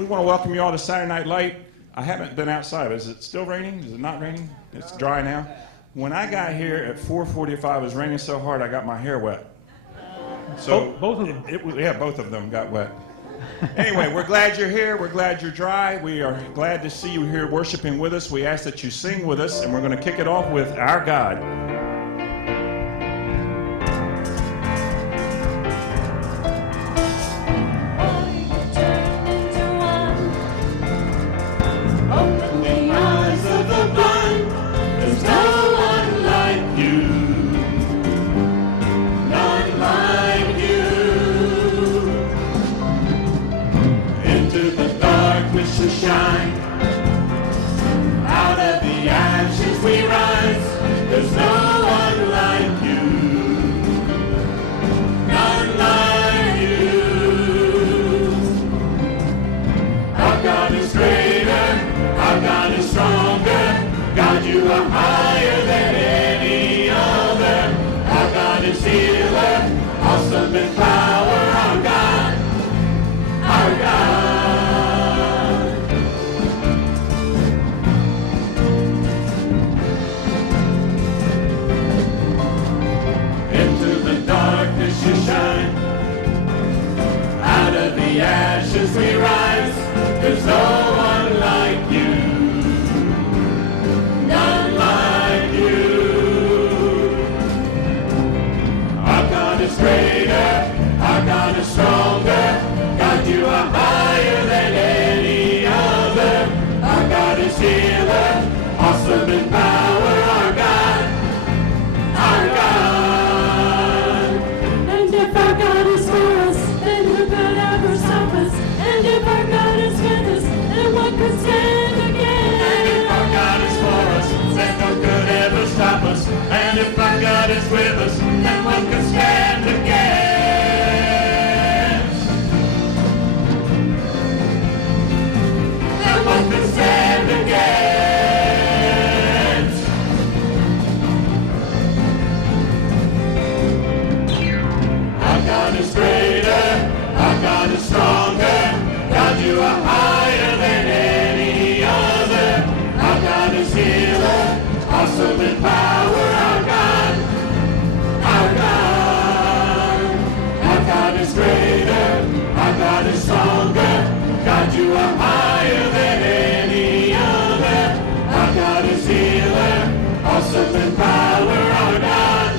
We want to welcome you all to Saturday Night Light. I haven't been outside. Is it still raining? Is it not raining? It's dry now. When I got here at 4:45, it was raining so hard I got my hair wet. So both of them? Yeah, both of them got wet. Anyway, we're glad you're here. We're glad you're dry. We are glad to see you here worshiping with us. We ask that you sing with us, and we're going to kick it off with Our God. Shine. Out of the ashes we rise. There's no one like you. None like you. Our God is greater. Our God is stronger. God, you are higher than any other. Our God is healer. Awesome in power. Our God. Our God. You shine. Out of the ashes we rise. There's no one like you. None like you. Our God is greater. Our God is stronger. God, you are higher than any other. Our God is healer. Awesome in power. Our God. Our God. Could stand again. And if our God is for us, then no could ever stop us. And if our God is with us, then what could stand against? Then what could stand against? Our God is greater. Our God is stronger. God, you are higher than any other. Our God is healer, awesome in power. Our God, our God. Our God is greater, our God is stronger. God, you are higher than any other. Our God is healer, awesome in power. Our God,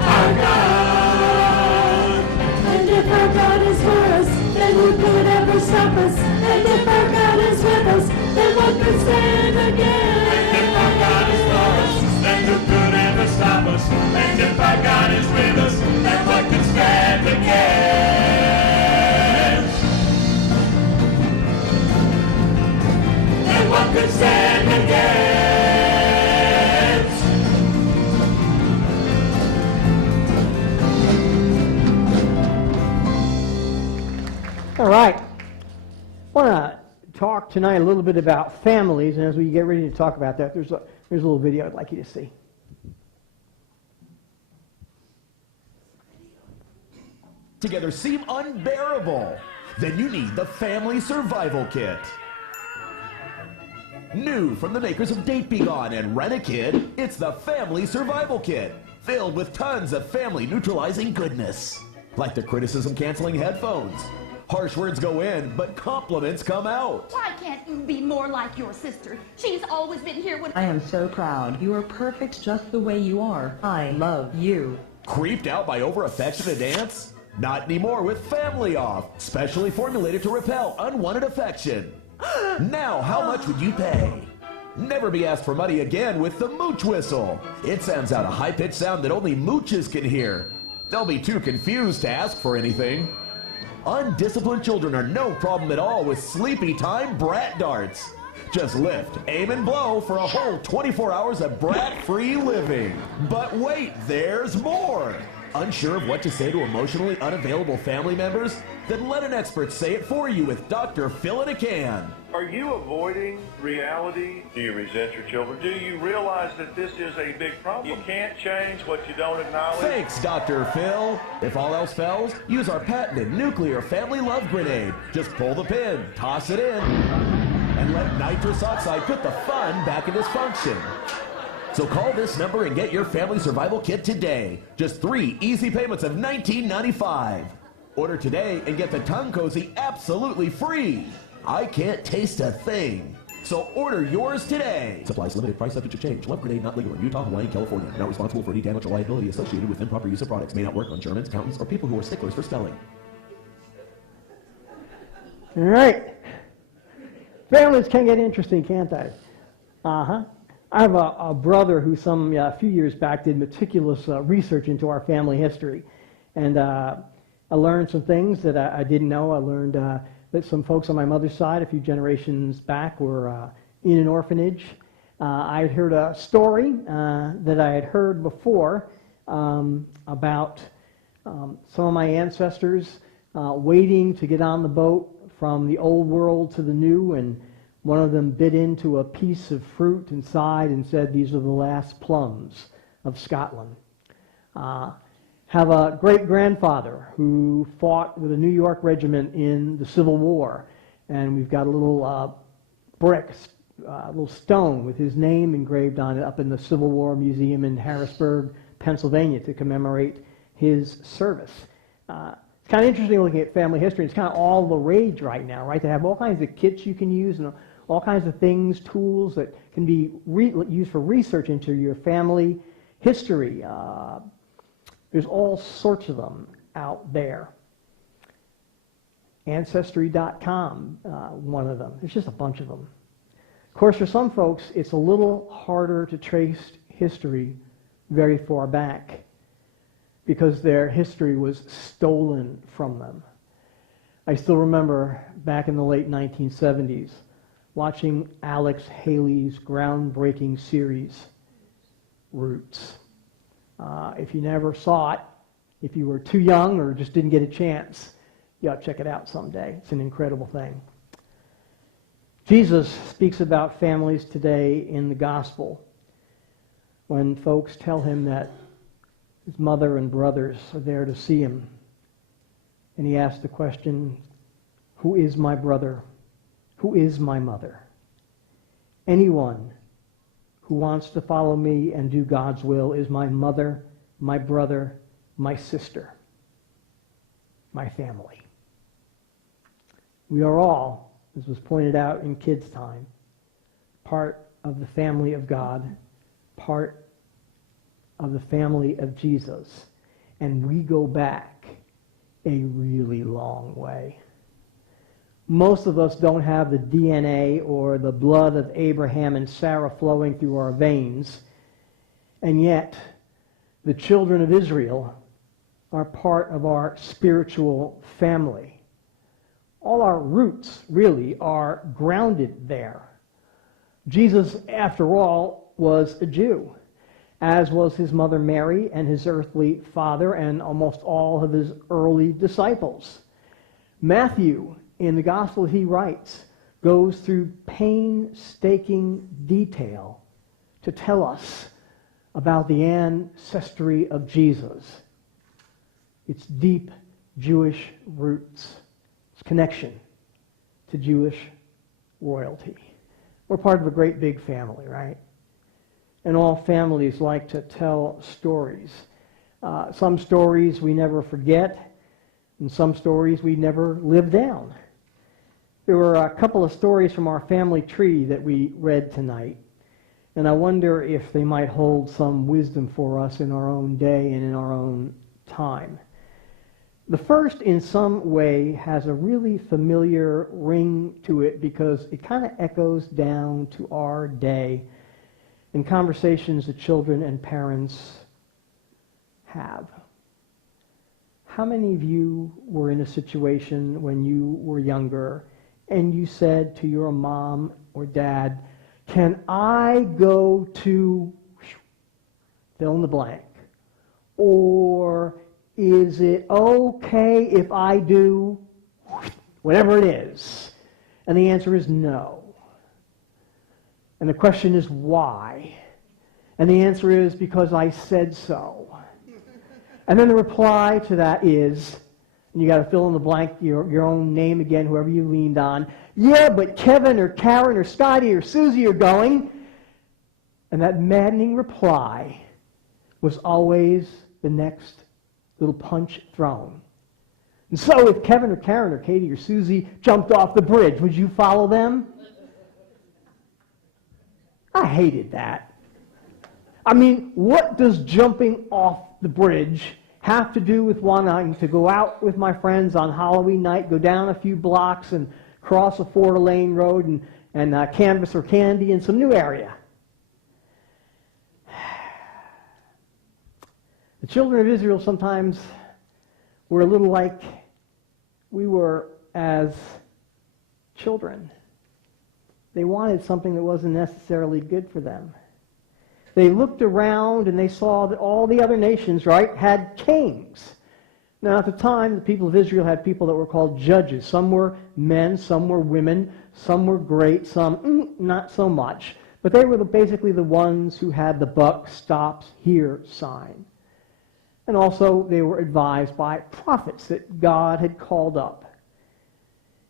our God. And if our God is for us, then who could ever stop us? And if our God is with us, then what could stand against? And if our God is for us, then who could ever stop us? And if our God is with us, then what could stand against? And what could stand against? All right. I want to talk tonight a little bit about families, and as we get ready to talk about that, there's a little video I'd like you to see. Together seem unbearable, then you need the Family Survival Kit. New from the makers of Date Be Gone and Rent-A-Kid, it's the Family Survival Kit, filled with tons of family neutralizing goodness, like the criticism canceling headphones. Harsh words go in, but compliments come out. Why can't you be more like your sister? She's always been here when... I am so proud. You are perfect just the way you are. I love you. Creeped out by over-affectionate aunts? Not anymore with Family Off, specially formulated to repel unwanted affection. Now, how much would you pay? Never be asked for money again with the Mooch Whistle. It sends out a high-pitched sound that only mooches can hear. They'll be too confused to ask for anything. Undisciplined children are no problem at all with sleepy time brat darts. Just lift, aim, and blow for a whole 24 hours of brat-free living. But wait, there's more. Unsure of what to say to emotionally unavailable family members? Then let an expert say it for you with Dr. Phil in a Can. Are you avoiding reality? Do you resent your children? Do you realize that this is a big problem? You can't change what you don't acknowledge. Thanks, Dr. Phil. If all else fails, use our patented nuclear family love grenade. Just pull the pin, toss it in, and let nitrous oxide put the fun back in dysfunction. So call this number and get your family survival kit today. Just 3 easy payments of $19.95. Order today and get the Tongue Cozy absolutely free. I can't taste a thing. So order yours today. Supplies limited, price subject to change. Love grenade not legal in Utah, Hawaii, and California. Not responsible for any damage or liability associated with improper use of products. May not work on Germans, accountants, or people who are sticklers for spelling. All right. Families can get interesting, can't they? Uh-huh. I have a brother who a few years back did meticulous research into our family history. And I learned some things that I didn't know. I learned that some folks on my mother's side, a few generations back, were in an orphanage. I had heard a story that I had heard before about some of my ancestors waiting to get on the boat from the old world to the new, and one of them bit into a piece of fruit inside and said, "These are the last plums of Scotland." Have a great-grandfather who fought with a New York regiment in the Civil War, and we've got a little brick, a little stone with his name engraved on it up in the Civil War Museum in Harrisburg, Pennsylvania, to commemorate his service. It's kind of interesting looking at family history. It's kind of all the rage right now, right? They have all kinds of kits you can use and all kinds of things, tools that can be used for research into your family history. There's all sorts of them out there. Ancestry.com, one of them. There's just a bunch of them. Of course, for some folks, it's a little harder to trace history very far back because their history was stolen from them. I still remember back in the late 1970s watching Alex Haley's groundbreaking series, Roots. If you never saw it, if you were too young or just didn't get a chance, you ought to check it out someday. It's an incredible thing. Jesus speaks about families today in the gospel when folks tell him that his mother and brothers are there to see him. And he asks the question, who is my brother? Who is my mother? Anyone who wants to follow me and do God's will is my mother, my brother, my sister, my family. We are all, as was pointed out in kids' time, part of the family of God, part of the family of Jesus, and we go back a really long way. Most of us don't have the DNA or the blood of Abraham and Sarah flowing through our veins, and yet the children of Israel are part of our spiritual family. All our roots really are grounded there. Jesus, after all, was a Jew, as was his mother Mary and his earthly father and almost all of his early disciples. Matthew, in the gospel he writes, goes through painstaking detail to tell us about the ancestry of Jesus, its deep Jewish roots, its connection to Jewish royalty. We're part of a great big family, right? And all families like to tell stories. Some stories we never forget, and some stories we never live down. There were a couple of stories from our family tree that we read tonight, and I wonder if they might hold some wisdom for us in our own day and in our own time. The first, in some way, has a really familiar ring to it because it kind of echoes down to our day in conversations that children and parents have. How many of you were in a situation when you were younger and you said to your mom or dad, "Can I go to fill in the blank?" Or is it okay if I do whatever it is? And the answer is no. And the question is why? And the answer is because I said so. And then the reply to that is, and you got to fill in the blank, your own name again, whoever you leaned on. Yeah, but Kevin or Karen or Scotty or Susie are going. And that maddening reply was always the next little punch thrown. And so if Kevin or Karen or Katie or Susie jumped off the bridge, would you follow them? I hated that. I mean, what does jumping off the bridge have to do with wanting to go out with my friends on Halloween night, go down a few blocks and cross a 4-lane road and canvas or candy in some new area? The children of Israel sometimes were a little like we were as children. They wanted something that wasn't necessarily good for them. They looked around and they saw that all the other nations, right, had kings. Now, at the time, the people of Israel had people that were called judges. Some were men, some were women, some were great, some not so much. But they were basically the ones who had the buck stops here sign. And also, they were advised by prophets that God had called up.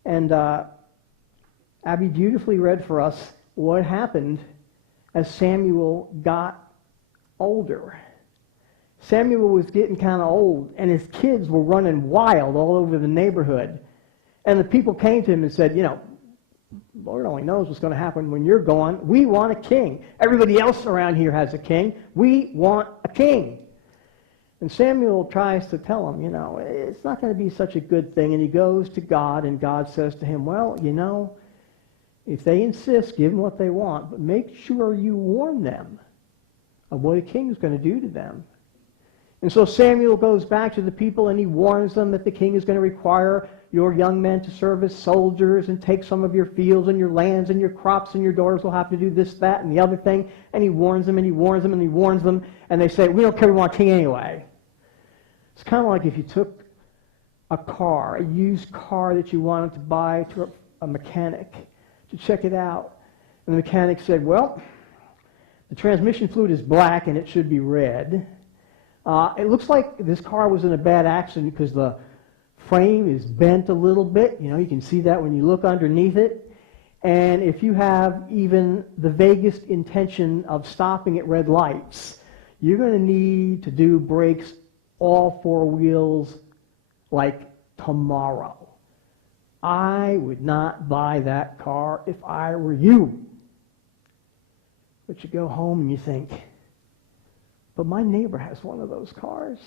And Abby beautifully read for us what happened as Samuel got older. Samuel was getting kind of old, and his kids were running wild all over the neighborhood. And the people came to him and said, you know, Lord only knows what's going to happen when you're gone. We want a king. Everybody else around here has a king. We want a king. And Samuel tries to tell him, you know, it's not going to be such a good thing. And he goes to God, and God says to him, well, you know, if they insist, give them what they want, but make sure you warn them of what a king is going to do to them. And so Samuel goes back to the people, and he warns them that the king is going to require your young men to serve as soldiers and take some of your fields and your lands and your crops, and your daughters will have to do this, that, and the other thing. And he warns them, and he warns them, and he warns them, and they say, we don't care, we want a king anyway. It's kind of like if you took a car, a used car that you wanted to buy to a mechanic to check it out. And the mechanic said, well, the transmission fluid is black and it should be red. It looks like this car was in a bad accident because the frame is bent a little bit. You know, you can see that when you look underneath it. And if you have even the vaguest intention of stopping at red lights, you're going to need to do brakes all 4 wheels like tomorrow. I would not buy that car if I were you. But you go home and you think, but my neighbor has one of those cars.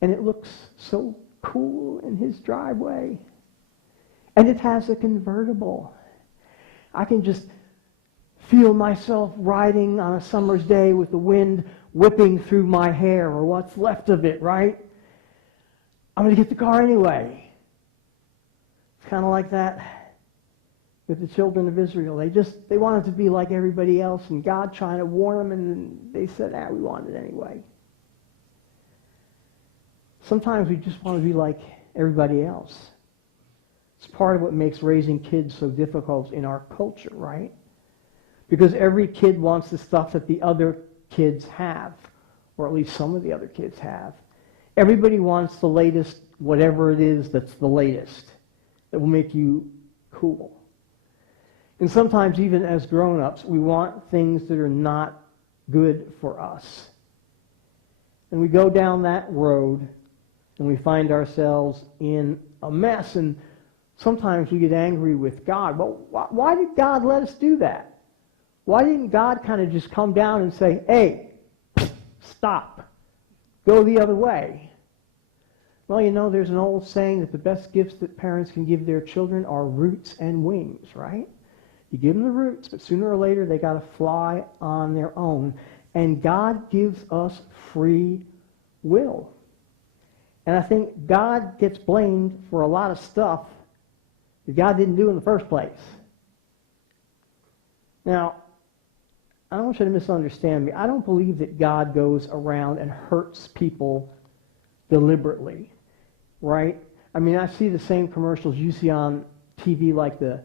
And it looks so cool in his driveway. And it has a convertible. I can just feel myself riding on a summer's day with the wind whipping through my hair, or what's left of it, right? I'm going to get the car anyway. It's kind of like that with the children of Israel. They wanted to be like everybody else, and God trying to warn them, and they said, we want it anyway. Sometimes we just want to be like everybody else. It's part of what makes raising kids so difficult in our culture, right? Because every kid wants the stuff that the other kids have, or at least some of the other kids have. Everybody wants the latest, whatever it is that's the latest, that will make you cool. And sometimes even as grown-ups, we want things that are not good for us. And we go down that road, and we find ourselves in a mess, and sometimes we get angry with God. Well, why did God let us do that? Why didn't God kind of just come down and say, hey, stop, go the other way? Well, you know, there's an old saying that the best gifts that parents can give their children are roots and wings, right? You give them the roots, but sooner or later they got to fly on their own. And God gives us free will. And I think God gets blamed for a lot of stuff that God didn't do in the first place. Now, I don't want you to misunderstand me. I don't believe that God goes around and hurts people deliberately, right? I mean, I see the same commercials you see on TV, like the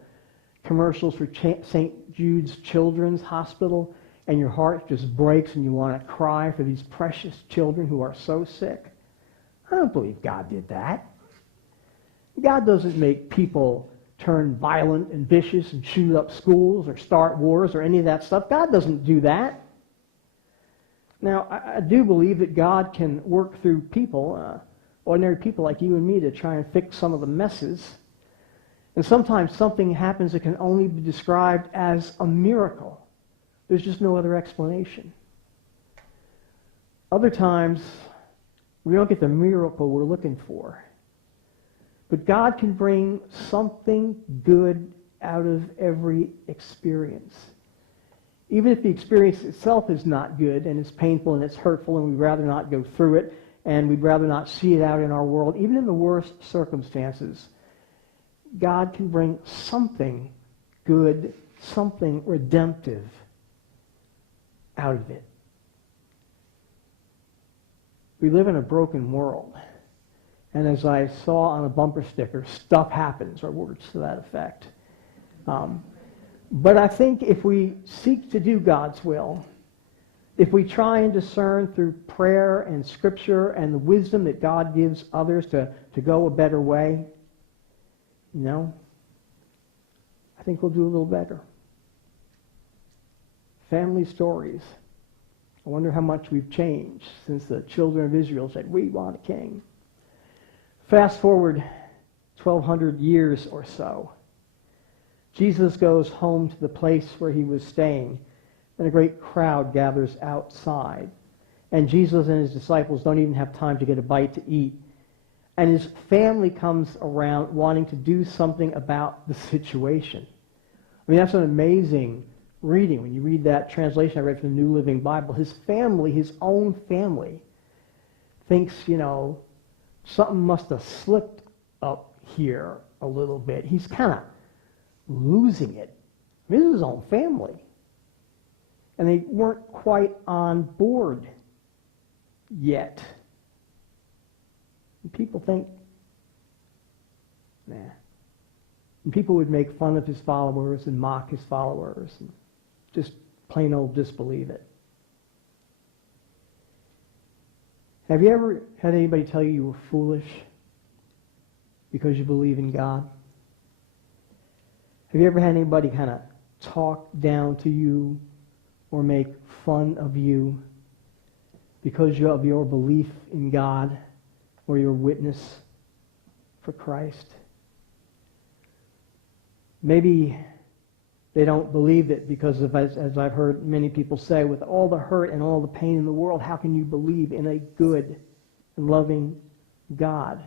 commercials for St. Jude's Children's Hospital, and your heart just breaks and you want to cry for these precious children who are so sick. I don't believe God did that. God doesn't make people turn violent and vicious and shoot up schools or start wars or any of that stuff. God doesn't do that. Now, I do believe that God can work through people, ordinary people like you and me, to try and fix some of the messes. And sometimes something happens that can only be described as a miracle. There's just no other explanation. Other times, we don't get the miracle we're looking for. But God can bring something good out of every experience. Even if the experience itself is not good and it's painful and it's hurtful and we'd rather not go through it and we'd rather not see it out in our world, even in the worst circumstances, God can bring something good, something redemptive out of it. We live in a broken world. And as I saw on a bumper sticker, stuff happens, or words to that effect. But I think if we seek to do God's will, if we try and discern through prayer and Scripture and the wisdom that God gives others to go a better way, I think we'll do a little better. Family stories. I wonder how much we've changed since the children of Israel said, "We want a king." Fast forward 1,200 years or so. Jesus goes home to the place where he was staying, and a great crowd gathers outside. And Jesus and his disciples don't even have time to get a bite to eat. And his family comes around wanting to do something about the situation. I mean, that's an amazing reading. When you read that translation I read from the New Living Bible, his family, his own family, thinks, something must have slipped up here a little bit. He's kind of losing it. I mean, this is his own family. And they weren't quite on board yet. And people think, nah. And people would make fun of his followers and mock his followers and just plain old disbelieve it. Have you ever had anybody tell you you were foolish because you believe in God? Have you ever had anybody kind of talk down to you or make fun of you because of your belief in God or your witness for Christ? Maybe they don't believe it because of, as I've heard many people say, with all the hurt and all the pain in the world, how can you believe in a good and loving God?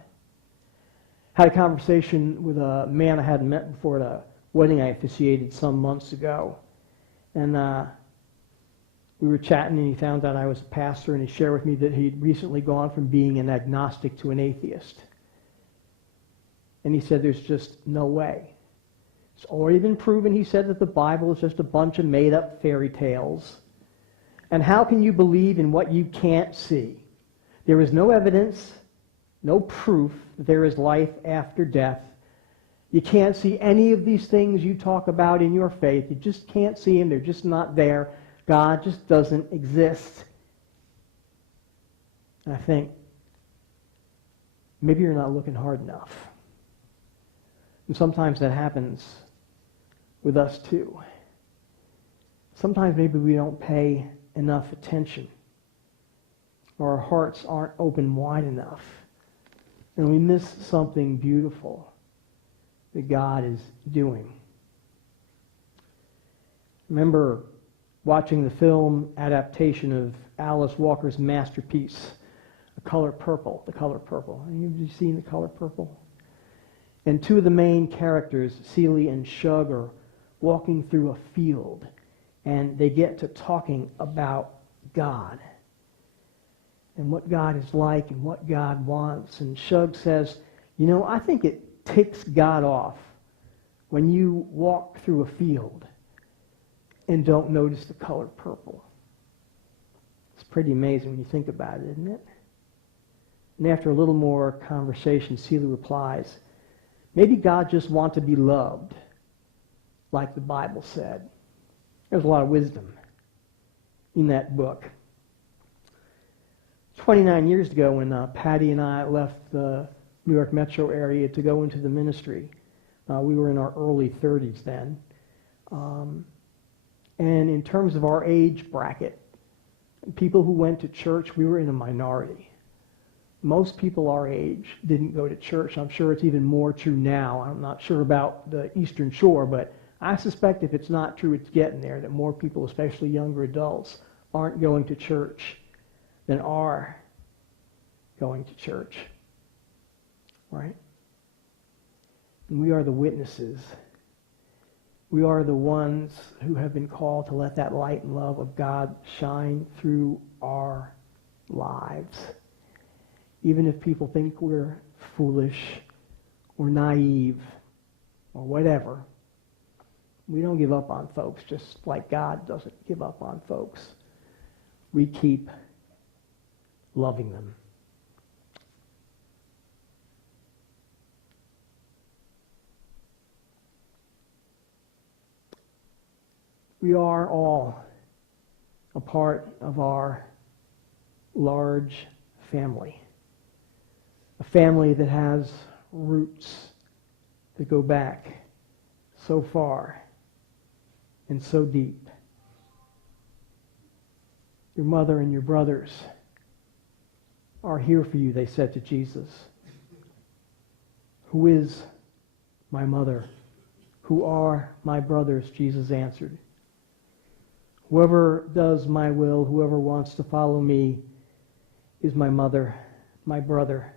I had a conversation with a man I hadn't met before at a wedding I officiated some months ago. And we were chatting, and he found out I was a pastor, and he shared with me that he'd recently gone from being an agnostic to an atheist. And he said, there's just no way. It's already been proven, he said, that the Bible is just a bunch of made-up fairy tales. And how can you believe in what you can't see? There is no evidence, no proof that there is life after death. You can't see any of these things you talk about in your faith. You just can't see them. They're just not there. God just doesn't exist. And I think, maybe you're not looking hard enough. And sometimes that happens with us too. Sometimes maybe we don't pay enough attention, or our hearts aren't open wide enough, and we miss something beautiful that God is doing. Remember watching the film adaptation of Alice Walker's masterpiece, The Color Purple. Any of you seen The Color Purple? And two of the main characters, Celie and Shug, are walking through a field, and they get to talking about God and what God is like and what God wants. And Shug says, I think it ticks God off when you walk through a field and don't notice the color purple. It's pretty amazing when you think about it, isn't it? And after a little more conversation, Celia replies, maybe God just wants to be loved, like the Bible said. There's a lot of wisdom in that book. 29 years ago when Patty and I left the New York metro area to go into the ministry, we were in our early 30s then. And in terms of our age bracket, people who went to church, we were in a minority. Most people our age didn't go to church. I'm sure it's even more true now. I'm not sure about the Eastern Shore, but I suspect if it's not true, it's getting there, that more people, especially younger adults, aren't going to church than are going to church. Right? And we are the witnesses. We are the ones who have been called to let that light and love of God shine through our lives. Even if people think we're foolish or naive or whatever, we don't give up on folks, just like God doesn't give up on folks. We keep loving them. We are all a part of our large family. A family that has roots that go back so far and so deep. Your mother and your brothers are here for you, they said to Jesus. Who is my mother? Who are my brothers? Jesus answered. Whoever does my will, whoever wants to follow me, is my mother, my brother,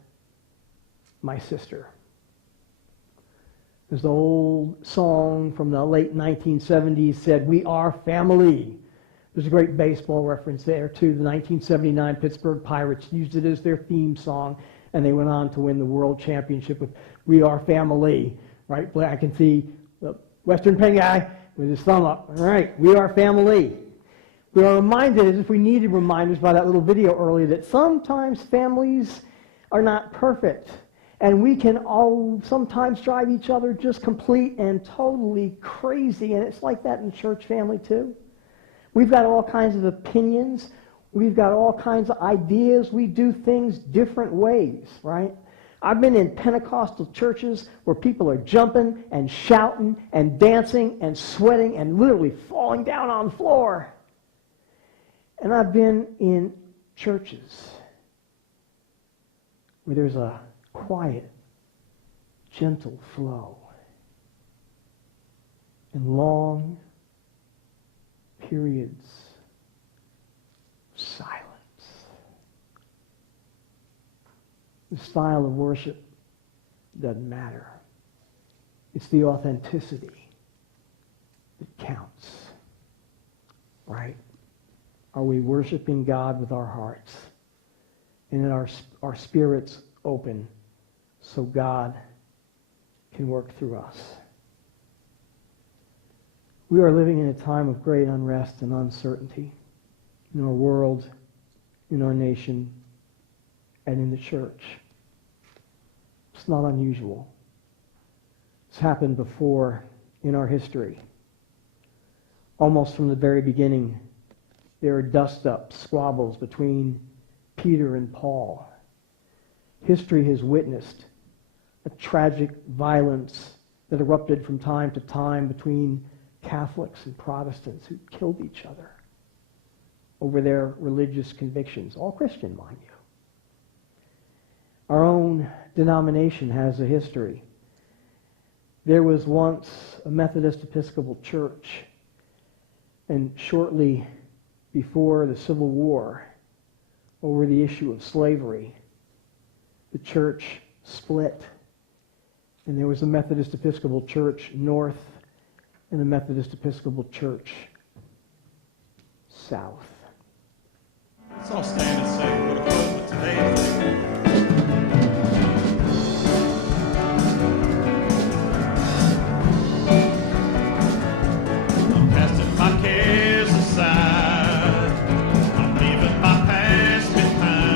my sister. There's the old song from the late 1970s said, we are family. There's a great baseball reference there too. The 1979 Pittsburgh Pirates used it as their theme song, and they went on to win the world championship with We Are Family. Right? I can see the Western Penn guy with his thumb up. All right, we are family. We are reminded, as if we needed reminders by that little video earlier, that sometimes families are not perfect. And we can all sometimes drive each other just complete and totally crazy. And it's like that in the church family too. We've got all kinds of opinions. We've got all kinds of ideas. We do things different ways, right? I've been in Pentecostal churches where people are jumping and shouting and dancing and sweating and literally falling down on the floor. And I've been in churches where there's a quiet, gentle flow and long periods of silence. The style of worship doesn't matter. It's the authenticity that counts, right? Are we worshiping God with our hearts and in our spirits open so God can work through us? We are living in a time of great unrest and uncertainty in our world, in our nation, and in the church. It's not unusual. It's happened before in our history. Almost from the very beginning, there are dust-ups, squabbles between Peter and Paul. History has witnessed a tragic violence that erupted from time to time between Catholics and Protestants who killed each other over their religious convictions, all Christian, mind you. Our own denomination has a history. There was once a Methodist Episcopal Church, and shortly before the Civil War, over the issue of slavery, the church split, and there was a Methodist Episcopal Church north and the Methodist Episcopal Church south. Let's all stand and say we're going to close with today's. I'm leaving my past behind.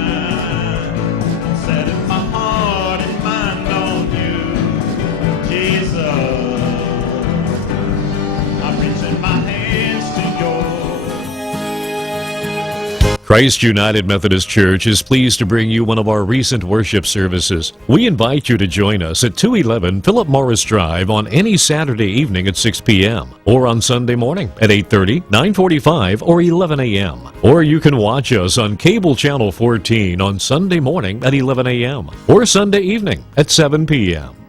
Christ United Methodist Church is pleased to bring you one of our recent worship services. We invite you to join us at 211 Philip Morris Drive on any Saturday evening at 6 p.m. or on Sunday morning at 8:30, 9:45, or 11 a.m. Or you can watch us on Cable Channel 14 on Sunday morning at 11 a.m. or Sunday evening at 7 p.m.